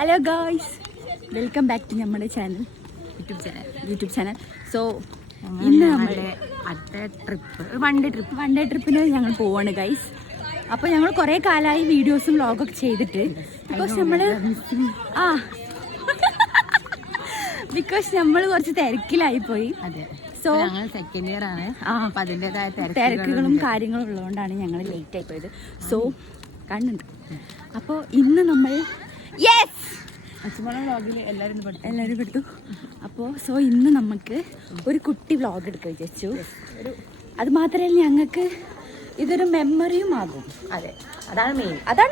Hello guys, welcome back to നമ്മുടെ channel, YouTube channel. So ഇന്ന് നമ്മുടെ വൺ ഡേ ട്രിപ്പിന് ഞങ്ങൾ പോവാണ് ഗൈസ്. അപ്പോൾ ഞങ്ങൾ കുറേ കാലമായി വീഡിയോസും വ്ളോഗൊക്കെ ചെയ്തിട്ട് ബിക്കോസ് നമ്മൾ കുറച്ച് തിരക്കിലായിപ്പോയി. സോ സെക്കൻഡ് ഇയർ ആണ്, അതിൻ്റെതായ തിരക്കുകളും കാര്യങ്ങളും ഉള്ളതുകൊണ്ടാണ് ഞങ്ങൾ ലേറ്റ് ആയിപ്പോയത്. സോ കണ്ടുണ്ട്. അപ്പോൾ ഇന്ന് നമ്മൾ എല്ലാവരും പെടുത്തു. അപ്പോൾ സോ ഇന്ന് നമുക്ക് ഒരു കുട്ടി വ്ളോഗ് എടുക്കാൻ വിചാരിച്ചു. അത് മാത്രമല്ല, ഞങ്ങൾക്ക് ഇതൊരു മെമ്മറിയും ആകും. അതാണ്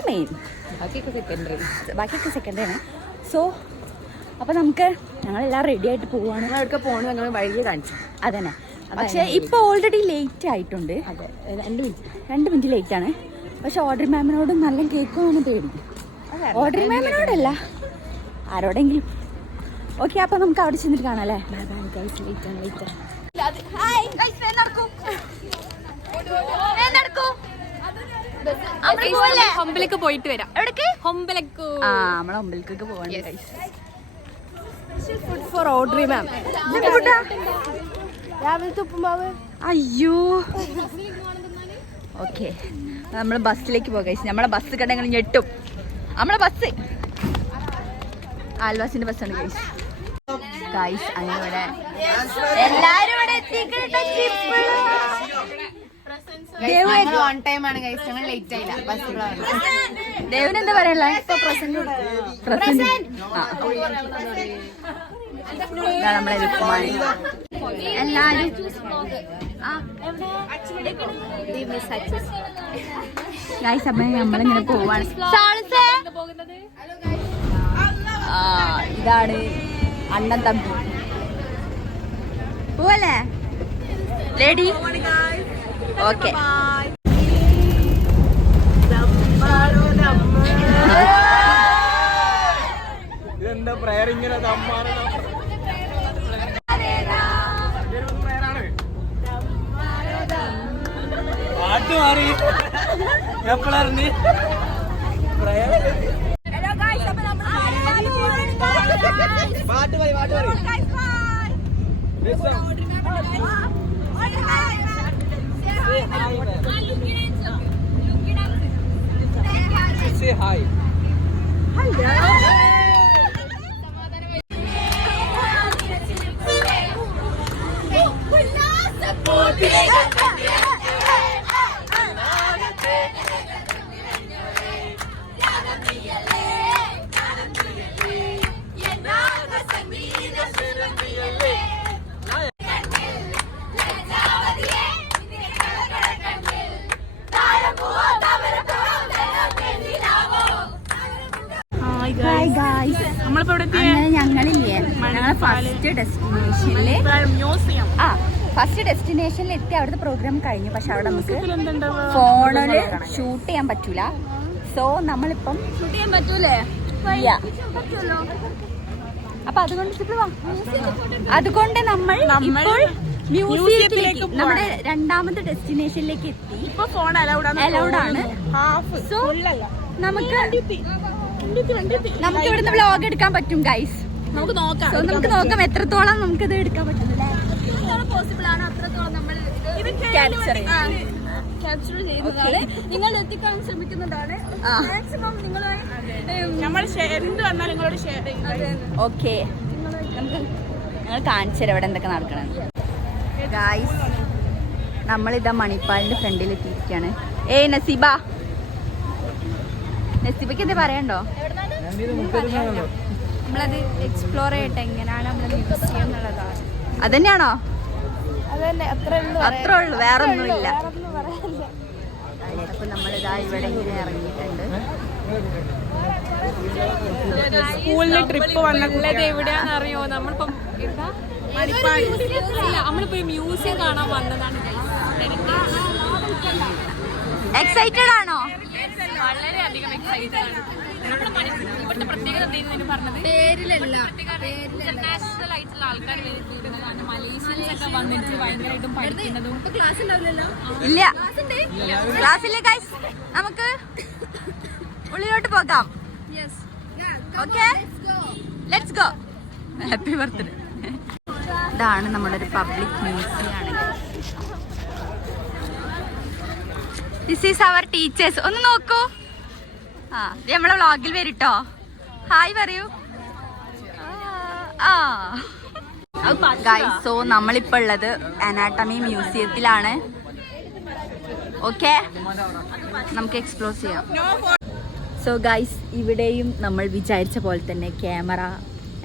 മെയിൻ. ബാക്കിയൊക്കെ സെക്കൻഡറി ആണ്. സോ അപ്പോൾ ഞങ്ങളെല്ലാം റെഡി ആയിട്ട് പോവാണ്. ഞങ്ങൾ വഴിയെ കാണിച്ചു. അതന്നെ. പക്ഷേ ഇപ്പോൾ ഓൾറെഡി ലേറ്റ് ആയിട്ടുണ്ട്. 2 മിനിറ്റ് ലേറ്റ് ആണ്. പക്ഷെ ഓർഡർ മാമിനോട് നല്ല കേൾക്കുമെന്ന് പേടിക്കും. ഓർഡർ മാമിനോടല്ല, ആരോടെങ്കിലും. ഓക്കെ, അപ്പോൾ നമുക്ക് അവിടെ ചെന്നിട്ട് കാണാം അല്ലേ? ഹൊമ്പലേക്ക് പോയിട്ട് വരാം. നമ്മളെ ഹൊമ്പലേക്കൊക്കെ പോവാണ്. ഫുഡ് ഫോർ ഓർഡർ മാം. രാവിലത്തെ ഉപ്പുമാവ്. അയ്യോ, ഓക്കെ. നമ്മൾ ബസ്സിലേക്ക് പോകാം. നമ്മളെ ബസ് കണ്ടെങ്കിൽ ഞെട്ടും. നമ്മളെ ബസ് ആൽവാസിന്റെ ബസ്സാണ് ഗൈസ്. അങ്ങനെ ഇവിടെ എല്ലാരും ഇവിടെ ദേവന് എന്താ പറയാ? നമ്മളെ എല്ലാരും ഗൈസ്. അപ്പൊ നമ്മളിങ്ങനെ പോവാണ്. ഇതാണ് അണ്ണൻ തമ്പി. പോവല്ലേ ലേഡി? ഓക്കെ. ഇതെന്താ പ്രയർ ഇങ്ങനെ പാട്ട് മാറി എപ്പോഴാണ് പാട്ട് say hi. Hello. ഞങ്ങളെ ഫസ്റ്റ് ഡെസ്റ്റിനേഷനിൽ എത്തി. അവിടുത്തെ പ്രോഗ്രാം കഴിഞ്ഞു. പക്ഷെ അവിടെ നമുക്ക് ഫോണില് ഷൂട്ട് ചെയ്യാൻ പറ്റൂല. സോ നമ്മളിപ്പം ഷൂട്ട് ചെയ്യാൻ പറ്റൂലേ? അപ്പൊ അതുകൊണ്ട് നമ്മൾ ഇപ്പോൾ മ്യൂസിയത്തിലേക്ക്, നമ്മുടെ 2ാമത്തെ ഡെസ്റ്റിനേഷനിലേക്ക് എത്തി. ഇപ്പൊ ഫോൺ അലൗഡ് ആണ്. സോ നമുക്ക് ഇവിടുന്ന് വ്ലോഗ് എടുക്കാൻ പറ്റും ഗൈസ്. നമുക്ക് നോക്കാം എത്രത്തോളം നമുക്കിത് എടുക്കാൻ പറ്റും. പോസിബിൾ ആണ്, അത്രത്തോളം നമ്മൾ ക്യാപ്ചർ ചെയ്യുന്നതാണ്. നിങ്ങൾ എത്തിക്കാൻ ശ്രമിക്കുന്നതാണ്. Maximum okay. ഞങ്ങൾ കാണിച്ചു തരാം ഇവിടെ എന്തൊക്കെ നടക്കണം ഗൈസ്. നമ്മളിതാ മണിപ്പാലിന്റെ ഫ്രണ്ടിൽ എത്തിയിരിക്കുകയാണ്. നസീബയ്ക്ക് എന്താ പറയണ്ടോ? നമ്മളത് എക്സ്പ്ലോർ ചെയ്യട്ടെ എങ്ങനെയാണ് നമ്മുടെ മ്യൂസിയം എന്നുള്ളതാണ്. അതന്നെയാണോ? അത്രേ ഉള്ളു, വേറെ ഒന്നുമില്ല. അപ്പൊ നമ്മളിതാ ഇവിടെ ഇങ്ങനെ ഇറങ്ങിയിട്ടുണ്ട്. സ്കൂളിന് ട്രിപ്പ് വന്നിട്ടുള്ളത് എവിടെയാണെന്ന് അറിയോ? നമ്മളിപ്പോ മ്യൂസിയം കാണാൻ വന്നതാണ്. എക്സൈറ്റഡ് ആണോ? വളരെയധികം എക്സൈറ്റഡ് ആണ്. ഇവിടുത്തെ പ്രത്യേകത എന്തെങ്കിലും പറഞ്ഞത് ഇന്റർനാഷണൽ ആയിട്ടുള്ള ആൾക്കാർ വരുന്നതാണ്. മലേഷ്യൻസ് ഒക്കെ വന്നിട്ട് ഭയങ്കരമായിട്ടും പഠിക്കുന്നതും. ഇല്ല, ക്ലാസ്സിലെ ഗൈസ് നമുക്ക് ഉള്ളിലോട്ട് പോകാം. Okay let's go. Happy birthday. ഇതാണ് നമ്മുടെ ഒരു പബ്ലിക് മ്യൂസിയം ആണ്. This is our teachers. ഒന്ന് നോക്കൂ. ആ നമ്മളെ വ്ളോഗിൽ വരിട്ടോ. ഹായ് പറയൂ. ഗൈസ്, സോ നമ്മളിപ്പോ ഉള്ളത് അനാട്ടമി മ്യൂസിയത്തിലാണ്. ഓക്കെ, നമുക്ക് എക്സ്പ്ലോർ ചെയ്യാം. സോ ഗൈസ്, ഇവിടെയും നമ്മൾ വിചാരിച്ച പോലെ തന്നെ ക്യാമറ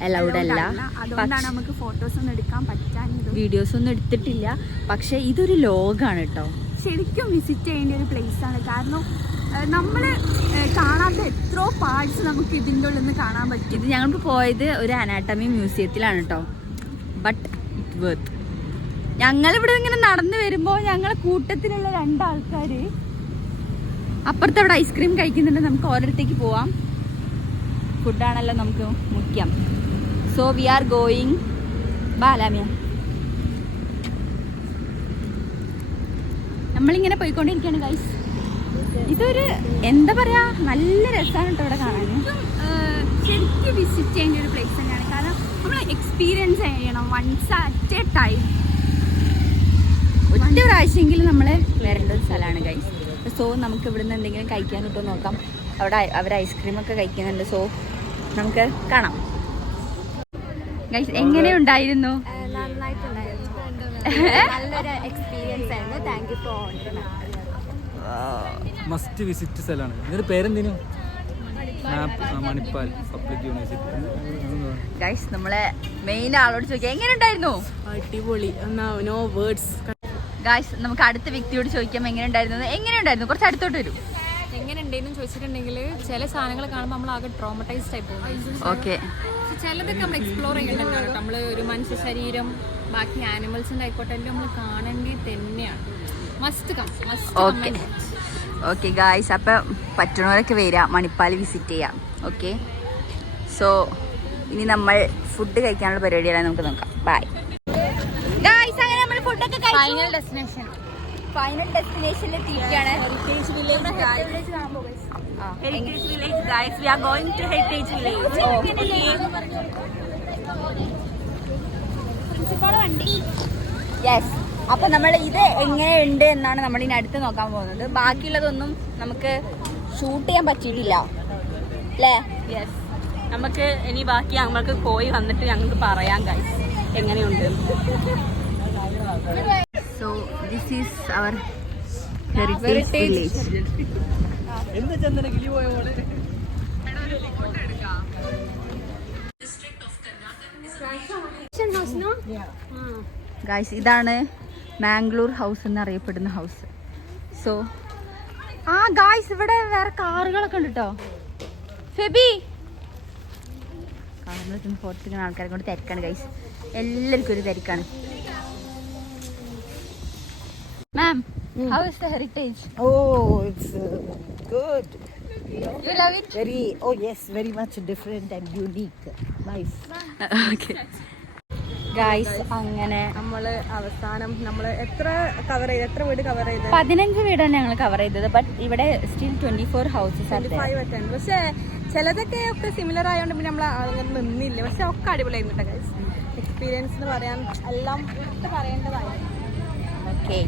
അലൗഡ് അല്ല. അതുകൊണ്ടാണ് നമുക്ക് ഫോട്ടോസ് ഒന്നും എടുക്കാൻ പറ്റാഞ്ഞത്. വീഡിയോസ് ഒന്നും എടുത്തിട്ടില്ല. പക്ഷെ ഇതൊരു ലോകാണ് കേട്ടോ. ശരിക്കും വിസിറ്റ് ചെയ്യേണ്ട ഒരു പ്ലേസ് ആണ്. കാരണം നമ്മൾ കാണാത്ത എത്രയോ പാർട്സ് നമുക്ക് ഇതിൻ്റെ ഉള്ളിൽ നിന്ന് കാണാൻ പറ്റും. ഇത് ഞങ്ങൾക്ക് പോയത് ഒരു അനാട്ടമി മ്യൂസിയത്തിലാണ് കേട്ടോ. But it worth. ഞങ്ങളിവിടെ ഇങ്ങനെ നടന്നു വരുമ്പോൾ ഞങ്ങളെ കൂട്ടത്തിലുള്ള 2 ആൾക്കാർ അപ്പുറത്ത് അവിടെ ഐസ്ക്രീം കഴിക്കുന്നുണ്ട്. നമുക്ക് ഓരോരുത്തേക്ക് പോവാം. ഫുഡാണല്ലോ നമുക്ക് മുഖ്യം. So we are going. ബാലാമിയ നമ്മളിങ്ങനെ പോയിക്കൊണ്ടിരിക്കുകയാണ് ഗൈസ്. ഇതൊരു എന്താ പറയാ, നല്ല രസമാണ് കേട്ടോ ഇവിടെ കാണാൻ. ശരിക്കും വിസിറ്റ് ചെയ്യേണ്ട ഒരു പ്ലേസ് തന്നെയാണ്. കാരണം നമ്മൾ എക്സ്പീരിയൻസ് ചെയ്യണം വൺസ് അറ്റ് എ ടൈം. ഒറ്റ പ്രാവശ്യമെങ്കിലും നമ്മൾ വരേണ്ട ഒരു സ്ഥലമാണ് ഗൈസ്. സോ നമുക്ക് ഇവിടുന്ന് എന്തെങ്കിലും കഴിക്കാൻ കിട്ടുമോ നോക്കാം. അവിടെ അവർ ഐസ്ക്രീമൊക്കെ കഴിക്കുന്നുണ്ട്. സോ നമുക്ക് കാണാം ഗൈസ്. എങ്ങനെയുണ്ടായിരുന്നു? നല്ലൊരു എക്സ്പീരിയൻസ് ആയിരുന്നു. Thank you for ordering. Must visit സ്ഥലമാണ്. ഇതിന്റെ പേരെന്തിനു? Manipal public university. ഗൈസ്, നമ്മളെ മെയിൻ ആളോട് ചോദിക്കാം എങ്ങനെയുണ്ടായിരുന്നു? അടിപൊളി. No words. ഗൈസ്, നമുക്ക് അടുത്ത വ്യക്തിയോട് ചോദിക്കാം എങ്ങനെയുണ്ടായിരുന്നു. കുറച്ച് അടുത്തോട്ട് വരും. എങ്ങനെയുണ്ടെന്ന് ചോദിച്ചിട്ടുണ്ടെങ്കിൽ ചില സാധനങ്ങൾ കാണുമ്പോൾ നമ്മൾ ആകെ ട്രോമറ്റൈസ്ഡ് ആയി പോകും. ഓക്കെ, ചിലതൊക്കെ നമ്മൾ എക്സ്പ്ലോർ ചെയ്യേണ്ടതാണ്. നമ്മൾ ഒരു മനുഷ്യ ശരീരം ബാക്കി ആനിമൽസിൻ്റെ ആയിക്കോട്ടെ നമ്മൾ കാണേണ്ടി തന്നെയാണ്. Must come. Okay okay guys, അപ്പം പറ്റുന്നവരൊക്കെ വരിക, മണിപ്പാൽ വിസിറ്റ് ചെയ്യാം. ഓക്കെ, സോ ഇനി നമ്മൾ ഫുഡ് കഴിക്കാനുള്ള പരിപാടിയാണ്. നമുക്ക് നോക്കാം. Bye guys. അങ്ങനെ നമ്മൾ ഫുഡൊക്കെ കഴിച്ചു. ഫൈനൽ ഡെസ്റ്റിനേഷനിൽ എത്തിയിരിക്കുകയാണ്. Heritage village guys. We are going to heritage village. Yes. അപ്പൊ നമ്മൾ ഇത് എങ്ങനെയുണ്ട് എന്നാണ് നമ്മൾ ഇനി അടുത്ത് നോക്കാൻ പോകുന്നത്. ബാക്കിയുള്ളതൊന്നും നമുക്ക് ഷൂട്ട് ചെയ്യാൻ പറ്റിയിട്ടില്ല അല്ലേ? യെസ്, നമുക്ക് ഇനി ബാക്കി ഞങ്ങൾക്ക് പോയി വന്നിട്ട് ഞങ്ങൾക്ക് പറയാം ഗൈസ് എങ്ങനെയുണ്ട്. So this is our heritage village. Guys, ഇതാണ് മാംഗ്ലൂർ ഹൗസ് എന്നറിയപ്പെടുന്ന ഹൗസ്. സോ ഗായ്സ്, ഇവിടെ വേറെ കാറുകളൊക്കെ ഉണ്ട് കേട്ടോ. ഫെബി കാറിൽ പുറത്തിരിക്കുന്ന ആൾക്കാരെ കൊണ്ട് തിരക്കാണ് ഗൈസ്. എല്ലാവർക്കും ഒരു തിരക്കാണ്. മാം, how is the heritage? Oh, it's good. You love it? Very much different and unique. Nice. Okay. Guys, അങ്ങനെ നമ്മൾ അവസാനം നമ്മൾ എത്ര വീട് കവർ ചെയ്ത്? 15 വീടാണ് ഞങ്ങൾ കവർ ചെയ്തത്. ബട്ട് ഇവിടെ സ്റ്റിൽ 24 ഹൗസസ് ആണ്. പക്ഷെ ചിലതൊക്കെ ഒക്കെ സിമിലർ ആയതുകൊണ്ട് പിന്നെ നമ്മൾ അങ്ങനെ നിന്നില്ല. പക്ഷെ ഒക്കെ അടിപൊളിയായിരുന്നു കേട്ടോ ഗൈസ്. എക്സ്പീരിയൻസ് എന്ന് പറയാൻ എല്ലാം പറയേണ്ടതായിരുന്നു. ഓക്കെ.